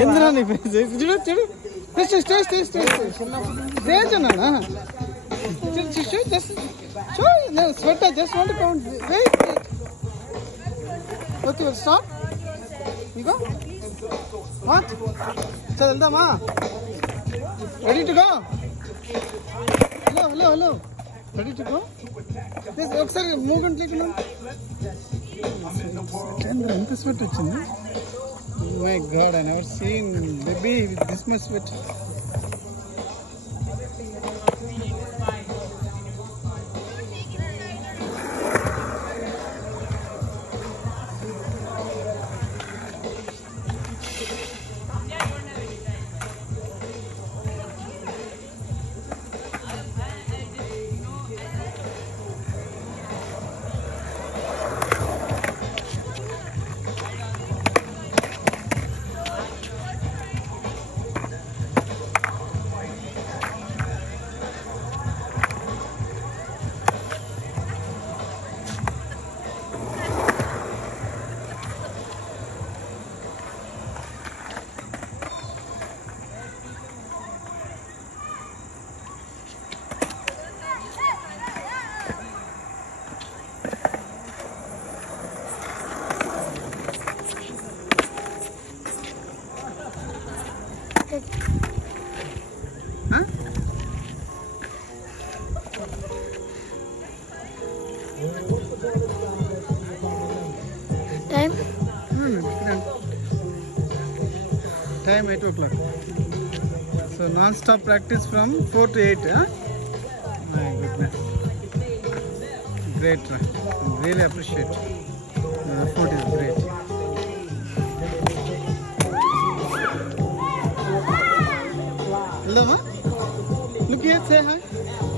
ఎందులో నీ ఫేస్ చూడు చూడు స్టేజ్ అన్నా sweat just want count wait okay stop ego what చల్ వెళ్దామా ready to go hello hello hello ready to go ఒకసారి మూవ్మెంట్ లేకుండా ఎంత స్వెట్ వచ్చింది my god I never seen baby with this much sweat Time 8 o'clock. So non-stop practice from 4 to 8. Huh? My goodness. Great. Really appreciate. The food is great. Hello, ma. Look here. Say hi.